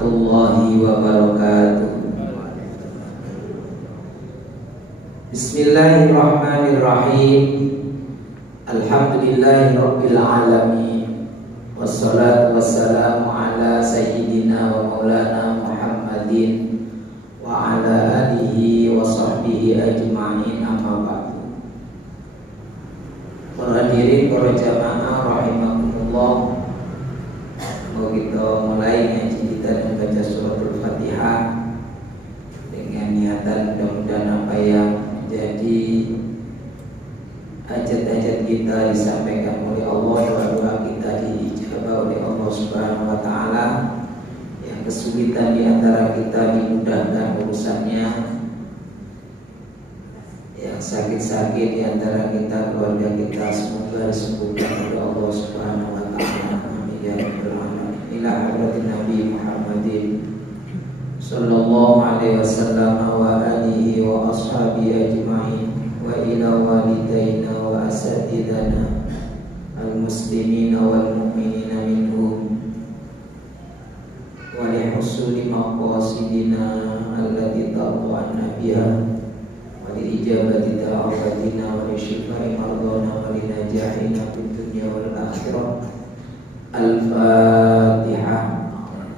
warahmatullahi wabarakatuh. Bismillahirrahmanirrahim. Alhamdulillahirabbil alamin. Wassalatu wassalamu ala sayyidina wa maulana Muhammadin wa ala alihi wa sahbihi ajma'in, amma ba'du. Para hadirin, para jamaah rahimakumullah, mau kita mulai ngaji kita membaca suratul Fatihah dengan niatan mudah-mudahan apa yang menjadi hajat-hajat kita disampaikan oleh Allah, doa-doa kita diijabah oleh Allah Subhanahu wa taala, yang kesulitan di antara kita dimudahkan urusannya, yang sakit-sakit di antara kita, keluarga kita, semoga disembuhkan oleh Allah Subhanahu wa taala. Amin ya rabbal alamin. Ila hadratin Nabi Muhammadin sallallahu alaihi wasallam wa alihi wa ashabihi ajma'in, wa ila walidayna wa asatidana al-muslimina wal mu'minina minhum, wa li husuli maqasidina allati taqwa'na biha, wa li ijabati da'awatina, wa li shifai mardana, wa li najahina fid dunya wal akhirah. Al-Fatihah.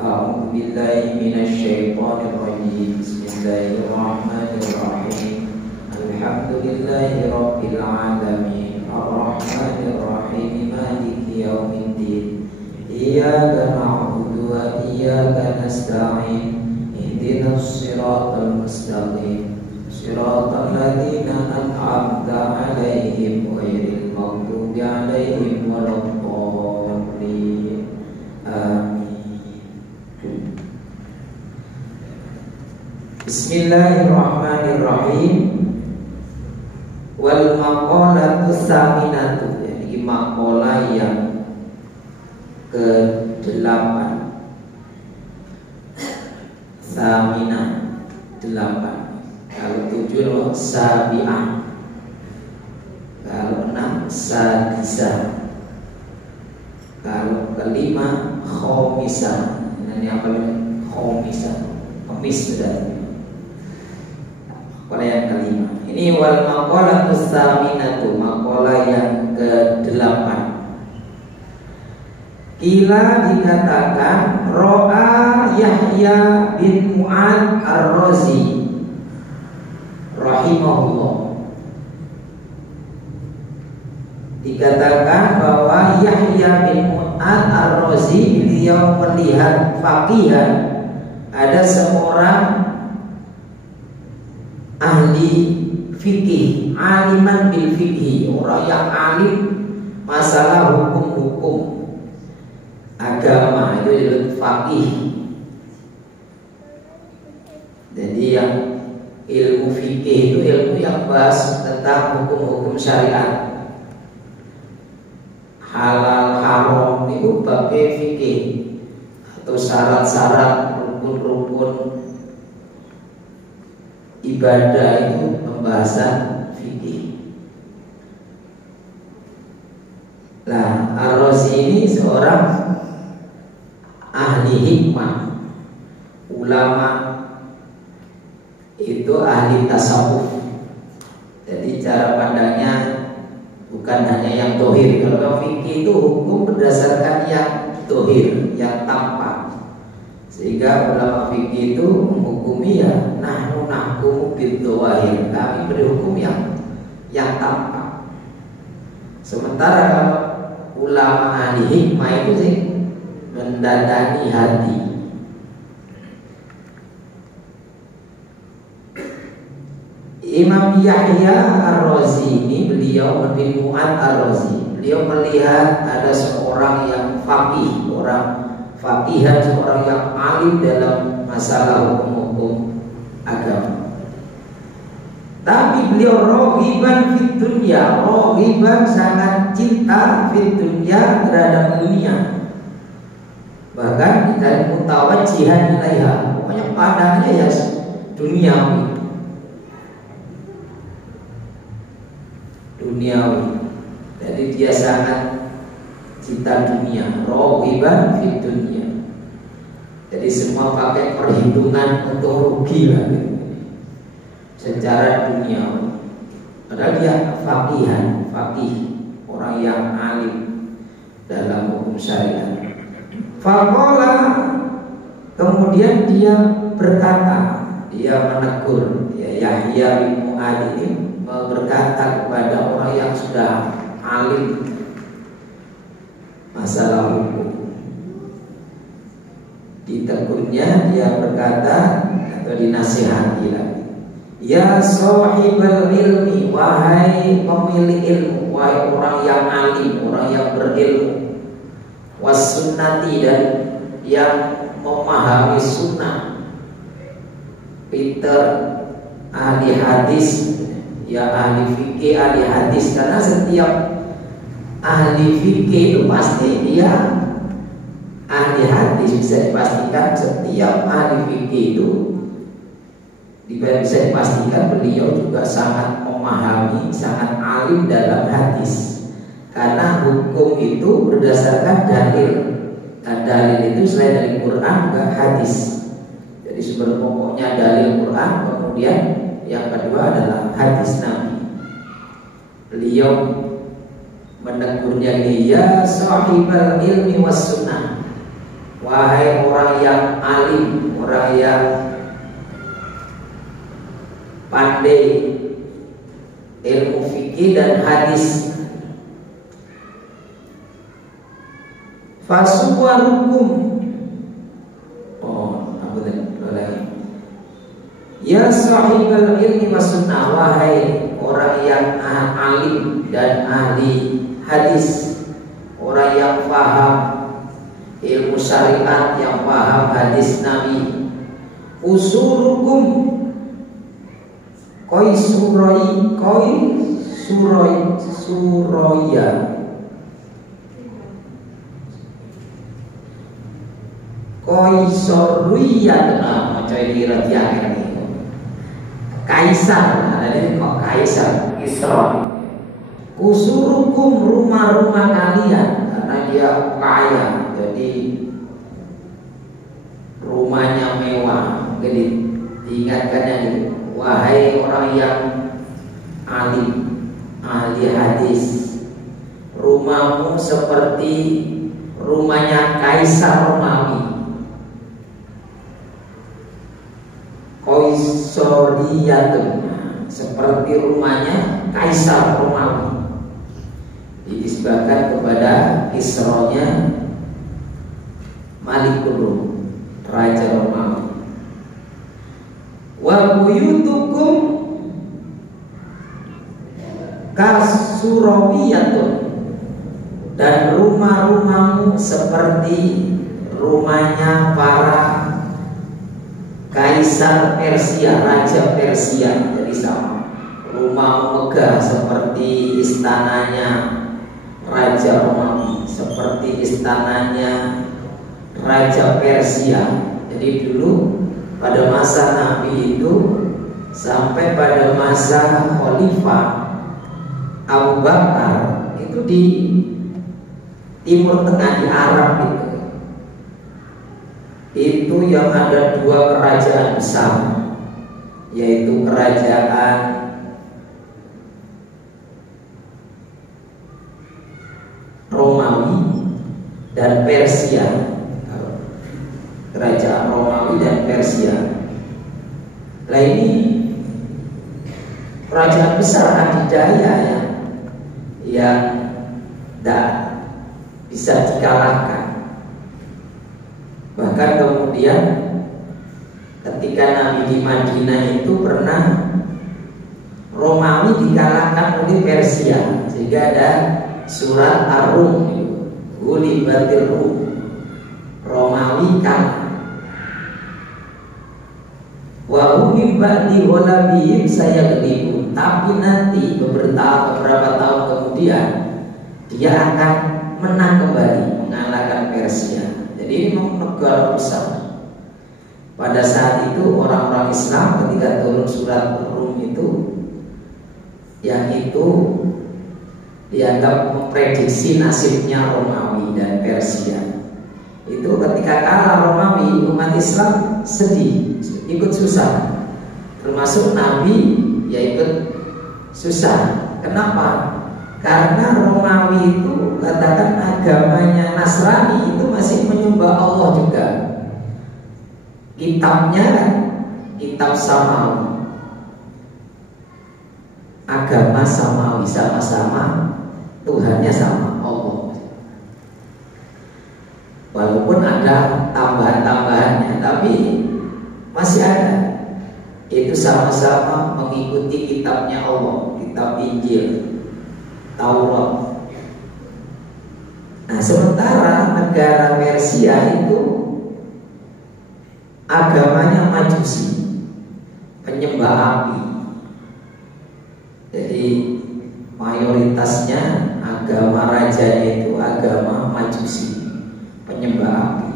A'udzu billahi minasy syaithanir rajim. Bismillahirrahmanirrahim. Alhamdulillahi rabbil alamin. Arrahmanir rahim. Maliki yaumiddin. Iyyaka na'budu wa iyyaka nasta'in. Ihdinas siratal mustaqim. Siratal ladzina an'amta 'alaihim ghairil maghdubi 'alaihim waladdallin. Bismillahirrahmanirrahim. Wal maqalatu tsaminatu, jadi maqalah yang ke-8. Tsaminah 8. Kalau 7 sabi'ah. Kalau 6 sadisah. Kalau kelima khomisah. Ini apa ini? Khomisah. Khomis sudah. Maqalah yang kelima. Ini wal maqalatu tsaminatu, maqalah yang ke-8. Kila dikatakan Ro'a Yahya bin Mu'ad Ar-Razi rahimahullah. Dikatakan bahwa Yahya bin Mu'ad Ar-Razi beliau melihat faqihan, ada seorang ahli fikih, aliman bil fikih, orang yang alim masalah hukum-hukum agama, itu disebut faqih. Jadi yang ilmu fikih itu ilmu yang bahas tentang hukum-hukum syariat, halal haram itu bab fikih, atau syarat-syarat, rukun-rukun ibadah itu pembahasan fikih. Nah, Ar-Razi ini seorang ahli hikmah, ulama itu ahli tasawuf. Jadi cara pandangnya bukan hanya yang dohir. Kalau fikih itu hukum berdasarkan yang dohir, yang tampak. Sehingga ulama fikih itu menghukumi ya nahnu nahkumu bid-dhawahir, kami berhukum yang tampak. Sementara kalau ulama ahli hikmah itu sih mendatangi hati. Imam Yahya Ar-Razi ini, beliau bin Mu'ad Ar-Razi, beliau melihat ada seorang yang faqih, orang faqihan, seorang yang alim dalam masalah hukum-hukum agama. Tapi beliau raghiban fid dunya, raghiban sangat cinta fid dunya, terhadap dunia. Bahkan kita mutawajjihan ilaiha, pokoknya pandangannya ya duniawi. Jadi dia sangat cinta dunia, raghiban fid dunya. Jadi semua pakai perhitungan untuk rugi lah gitu. Secara dunia. Padahal dia faqih, orang yang alim dalam hukum syariat. Faqala, kemudian dia berkata, dia menegur, Yahya bin Mu'adz ini berkata kepada orang yang sudah alim masalah hukum. Ditegurnya, dia berkata atau dinasihati lagi, ya sahibal ilmi, wahai pemilik ilmu, wahai orang yang alim, orang yang berilmu, wasunnati, dan yang memahami sunnah, pinter, ahli hadis, ya ahli fikih, ahli hadis. Karena setiap ahli fikih itu pasti dia ahli hadis. Bisa dipastikan setiap ahli fikih itu bisa dipastikan beliau juga sangat memahami, sangat alim dalam hadis. Karena hukum itu berdasarkan dalil. Dan dalil itu selain dari Quran juga hadis. Jadi sumber pokoknya dalil Quran, kemudian yang kedua adalah hadis Nabi. Beliau menegurnya, ya sahibal ilmi was sunnah, wahai orang yang alim, orang yang pandai ilmu fikih dan hadis. Fasuwarukum, ya sahibal ilmi was sunnah, wahai orang yang alim dan ahli hadis, orang yang paham ilmu syariat, yang paham hadis Nabi. Usurukum, Suraya, macam ini ratiakan ini. Kaisar, ada kok kaisar, Isra. Usurukum, rumah-rumah kalian, karena dia kaya, jadi rumahnya mewah. Jadi diingatkan ini, wahai orang yang alim, ahli hadis, rumahmu seperti rumahnya Kaisar Romawi. Koisoriatun, seperti rumahnya Kaisar Romawi. Disebutkan kepada Isra-nya Malikul Rum, Raja Romawi. Wa buyutukum kasurawiyatun, dan rumah-rumahmu seperti rumahnya para Kaisar Persia, Raja Persia. Jadi sama, rumah megah seperti istananya Raja Romawi, seperti istananya Raja Persia. Jadi dulu pada masa Nabi itu sampai pada masa Khalifah Abu Bakar itu di Timur Tengah, di Arab itu yang ada dua kerajaan besar, yaitu kerajaan Romawi dan Persia. Kerajaan Romawi dan Persia. Nah ini kerajaan besar adidaya yang tidak bisa dikalahkan. Bahkan kemudian ketika Nabi di Madinah itu pernah Romawi dikalahkan oleh Persia, sehingga ada surat Ar-Rum, Ghulibatir Rum, Romawi kalah. Wa hum ba'di ghalabihim sayaghlibun, tapi nanti beberapa tahun kemudian dia akan menang kembali, mengalahkan Persia. Jadi ini negara besar. Pada saat itu orang-orang Islam ketika turun surat Rum itu, yang itu dianggap memprediksi nasibnya Romawi dan Persia. Itu ketika kalah Romawi, umat Islam sedih, ikut susah. Termasuk Nabi ya ikut susah. Kenapa? Karena Romawi itu katakan agamanya Nasrani itu masih menyembah Allah juga. Kitabnya kan kitab Samawi, agama Samawi, sama-sama Tuhannya sama Allah. Walaupun ada tambahan-tambahannya, tapi masih ada. Itu sama-sama mengikuti kitabnya Allah, kitab Injil, Taurat. Nah, sementara negara Persia itu agamanya Majusi, penyembah api. Jadi mayoritasnya agama rajanya itu agama Majusi, penyembah api.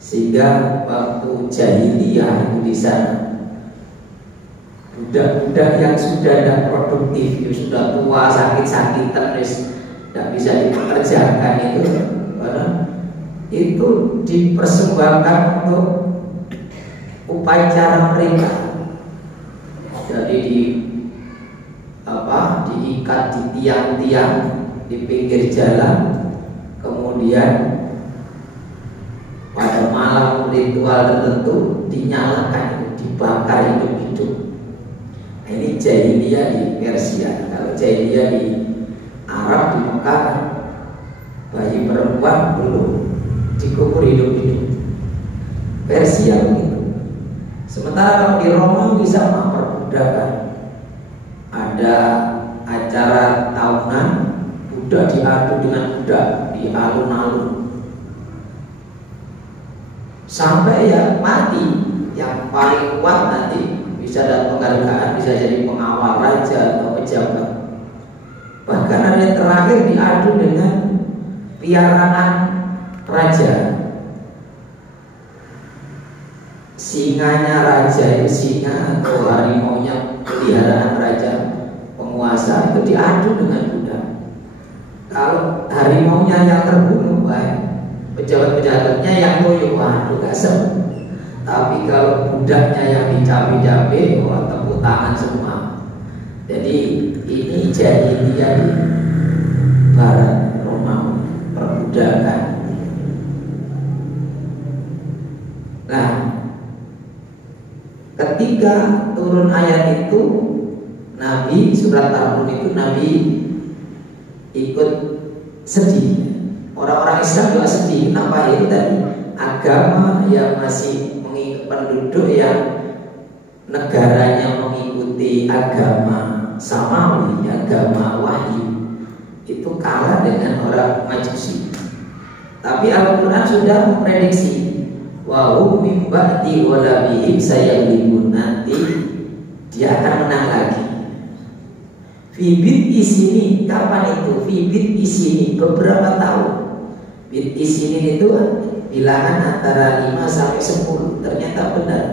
Sehingga waktu jahiliyah itu di sana, budak-budak yang sudah tidak produktif, yang sudah tua, sakit-sakitan, tidak bisa dipekerjakan itu dipersembahkan untuk upacara mereka. Jadi diikat di tiang-tiang di pinggir jalan, kemudian pada malam ritual tertentu dinyalakan, dibakar hidup-hidup. Nah, ini jahiliyah di Persia. Kalau jahiliyah di Arab, di Mekah, bayi perempuan belum dikubur hidup-hidup. Persia begitu. Sementara di Roma bisa memperbudakan. Ada acara tahunan, budak diadu dengan budak di alun-alun. Sampai ya mati, yang paling kuat nanti bisa dapat penghargaan, bisa jadi pengawal raja atau pejabat. Bahkan ada yang terakhir diadu dengan piaraan raja. Singanya raja itu, singa atau harimaunya peliharaan raja penguasa itu diadu dengan budak. Kalau harimaunya yang terbunuh, baik, pejabat-pejabatnya yang loyo, waduh gak seru. Tapi kalau budaknya yang dicapi-capi, wah tepuk tangan semua. Jadi ini jahiliyah di Barat Romawi, perbudakan. Nah, ketika turun ayat itu, Nabi surat Al-Qur'an itu Nabi ikut sedih. Orang-orang Islam juga sedih. Kenapa? Itu tadi agama yang masih mengikuti penduduk yang negaranya mengikuti agama Samawi, agama wahyu, itu kalah dengan orang Majusi. Tapi Al-Quran sudah memprediksi, wahum min ba'di ghalabihim sayaghlibun, nanti dia akan menang lagi. Fibit isini, kapan itu? Fibit isini, beberapa tahun. Bit isini itu bilangan antara 5 sampai 10. Ternyata benar.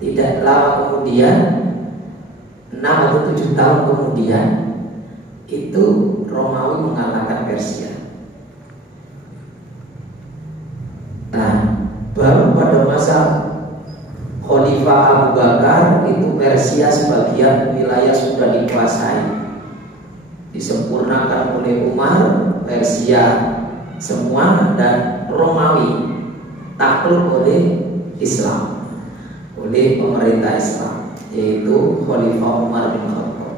Tidak lama kemudian, 6 atau 7 tahun kemudian, itu Romawi mengalahkan Persia. Nah, baru pada masa Khalifah Abu Bakar itu Persia sebagian wilayah sudah dikuasai, disempurnakan oleh Umar. Persia semua dan Romawi takluk oleh Islam, oleh pemerintah Islam, yaitu Khalifah Umar bin Khattab.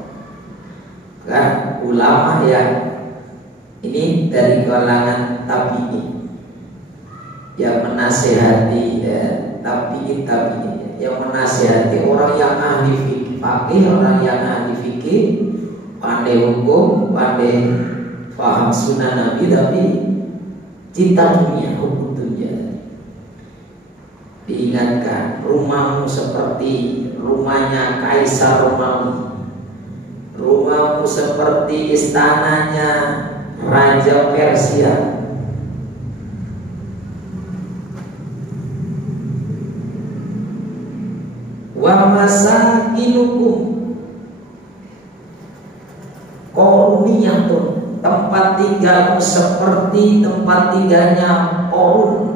Kan ulama yang ini dari kalangan tabi'in yang menasehati tabi'in yang menasehati orang yang ahli fikih, orang yang ahli fikih, pandai hukum, pandai paham sunnah Nabi, tapi cinta dunia, hukum dunia. Diingatkan, rumahmu seperti rumahnya Kaisar Romawi, rumahmu seperti istananya Raja Persia. Wa masakinukum qawniyatun tempat tinggalmu seperti tempat tinggalnya Qarun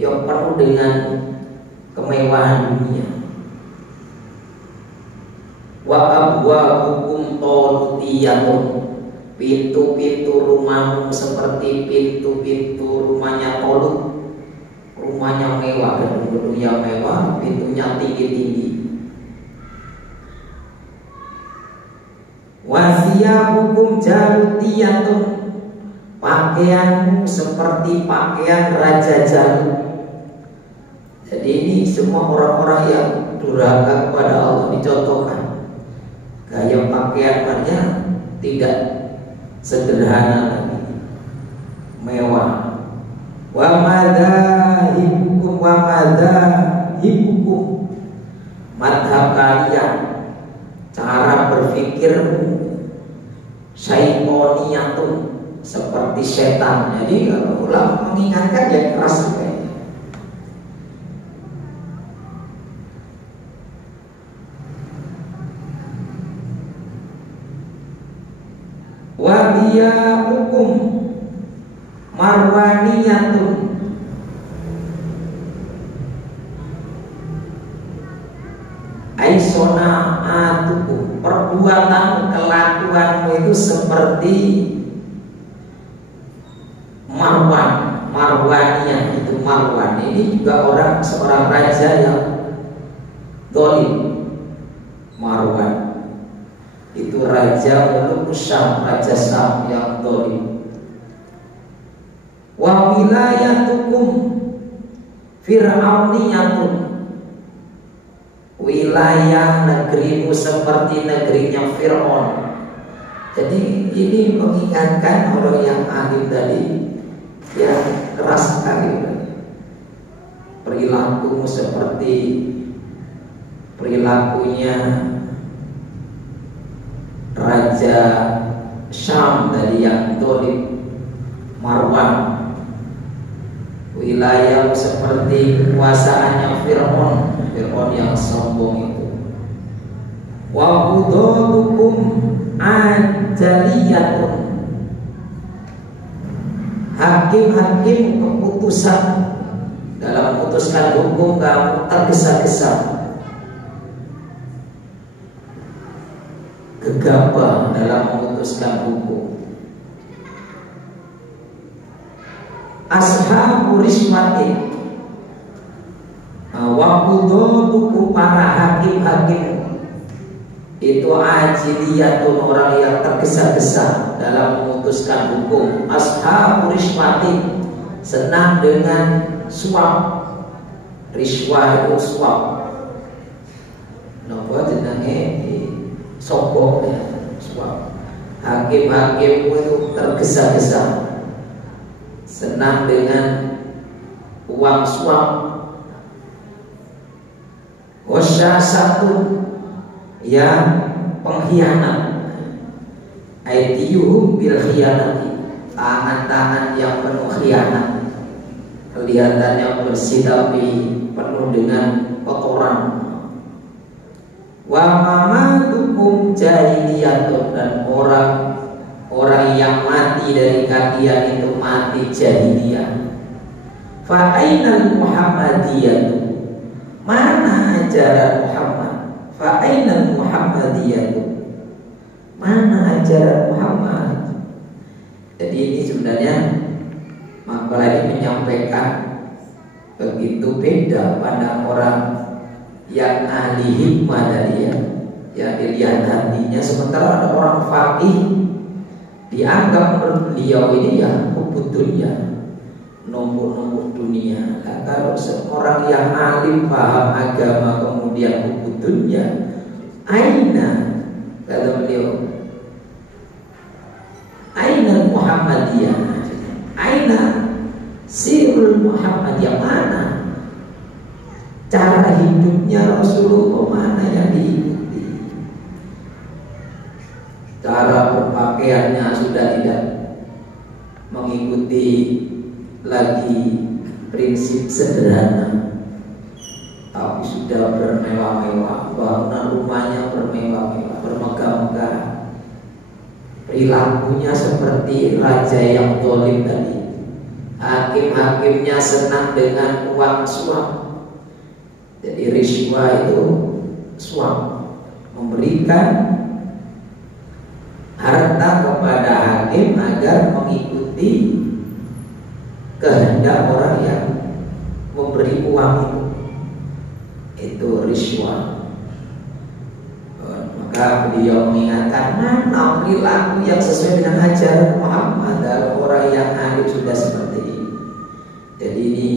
yang penuh dengan kemewahan dunia. Wa abwaabukum talutiyatun, pintu-pintu rumahmu seperti pintu-pintu rumahnya Talut. Rumahnya mewah, gedung-gedungnya mewah, pintunya tinggi-tinggi. Wasiyabukum jarutiyatun, pakaianmu seperti pakaian Raja Jalut. Jadi ini semua orang-orang yang durhaka kepada Allah dicontohkan. Gaya pakaiannya tidak sederhana lagi, mewah. Wa madzahibukum, madhab kalian, cara berpikirmu syaitoniyatun, seperti setan. Jadi kalau ulama mengingatkan ya keras sekali. Wa biyahukum marwaniyatun, aisona atuku, perbuatan kelakuanmu itu seperti Marwan. Marwaniyah itu Marwan. Ini juga seorang raja yang zalim. Marwan itu raja Muluk Syam, raja Syam yang zalim. Wa wilayatukum fir'auniyatun, wilayah negerimu seperti negerinya Fir'aun. Jadi ini mengingatkan orang yang alim tadi yang keras sekali. Perilakumu seperti perilakunya Raja Syam tadi yang zalim, Marwan. Wilayah seperti kekuasaannya Fir'aun yang sombong itu. Wa hudatukum ajaliyatun, hakim-hakim keputusan dalam memutuskan hukum kamu tergesa-gesa, gegabah dalam memutuskan hukum. Ashabu riswatin, wa qudatukum, para hakim-hakim itu ajiliyatun, orang yang tergesa-gesa dalam memutuskan hukum. Ashabu riswatin, senang dengan suap. Riswah itu suap. Napa jenenge sogok ya, suap. Hakim-hakim itu tergesa-gesa, senang dengan uang suap. Wasyasatu, yang pengkhianat. Aidiyuhum bil khianati, tangan-tangan yang penuh khianat, kelihatannya bersih tapi penuh dengan kotoran. Wa mamatukum jahiliyatun, dan orang yang mati dari kalian itu mati jahiliyah. Fa ainal muhammadiyatu, mana ajaran Muhammad? Fa ainal muhammadiyatu, mana ajaran Muhammad? Jadi ini sebenarnya makalah ini menyampaikan begitu beda pada orang yang ahli hikmah tadi ya, yang dilihat hatinya. Sementara ada orang faqih, dianggap menurut beliau ini ya hubud dunia, nombor-nombor dunia. Nah, kalau seorang yang alim paham agama kemudian hubud dunia, aina, kata beliau, aina Muhammadiyah, aina sirul Muhammadiyah, mana cara hidupnya Rasulullah, mana yang diikuti? Cara berpakaiannya sudah tidak mengikuti lagi prinsip sederhana, tapi sudah bermewah-mewah, bangunan rumahnya bermewah-mewah, bermegah-megah. perilakunya seperti raja yang zalim tadi. Hakim-hakimnya senang dengan uang suap. Jadi riswa itu suap, memberikan harta kepada hakim agar mengikuti kehendak orang yang memberi uang itu riswa. Maka beliau mengingatkan, mana perilaku yang sesuai dengan ajaran Muhammad dalam orang yang alim sudah seperti ini. Jadi ini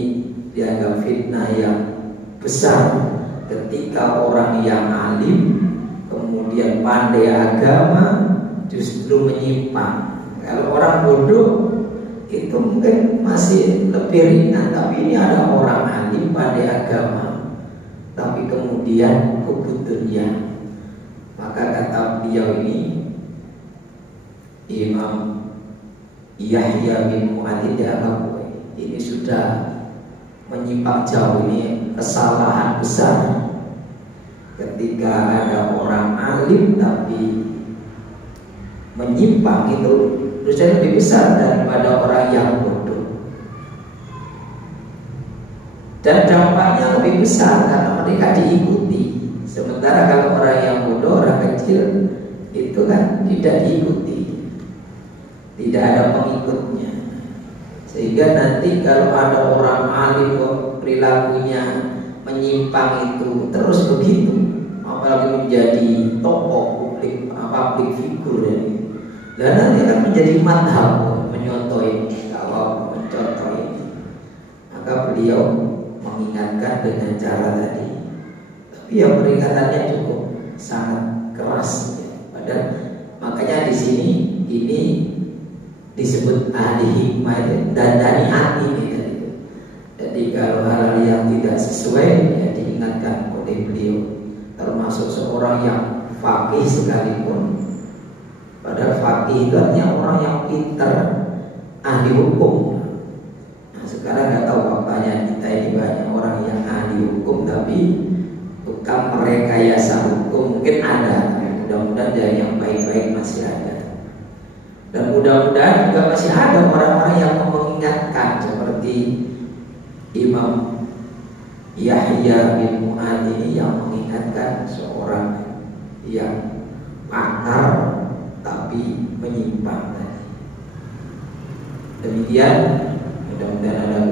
dianggap fitnah yang besar ketika orang yang alim kemudian pandai agama justru menyimpang. Kalau orang bodoh itu mungkin masih lebih ringan, tapi ini ada orang alim pandai agama tapi kemudian kebutuhannya. Maka kata beliau ini, Imam Yahya bin Mu'adh dianggap ini sudah menyimpang jauh, ini kesalahan besar ketika ada orang alim tapi menyimpang, itu dosanya lebih besar daripada orang yang bodoh, dan dampaknya lebih besar karena mereka diikuti. Sementara kalau orang yang bodoh, orang kecil itu kan tidak diikuti, tidak ada pengikutnya. Sehingga nanti kalau ada orang alim perilakunya menyimpang itu terus begitu, apalagi menjadi tokoh publik, public figure, dan nanti akan menjadi madhab menyontoh kalau mencontoh ini. Maka beliau mengingatkan dengan cara tadi. Tapi yang peringatannya cukup sangat keras ya. Padahal makanya di sini ini disebut ahli hikmah dan dari hati gitu. Jadi kalau hal yang tidak sesuai ya diingatkan oleh beliau. Termasuk seorang yang faqih sekalipun, padahal faqih itu artinya orang yang pintar, ahli hukum. Nah, sekarang nggak tahu faktanya kita ini banyak orang yang ahli hukum tapi tukang merekayasa hukum mungkin ada. Mudah-mudahan dari yang baik-baik masih ada, dan mudah-mudahan juga masih ada orang-orang yang mengingatkan seperti Imam Yahya bin Mu'adh ini yang mengingatkan seorang yang pakar tapi menyimpang tadi. Demikian, mudah-mudahan ada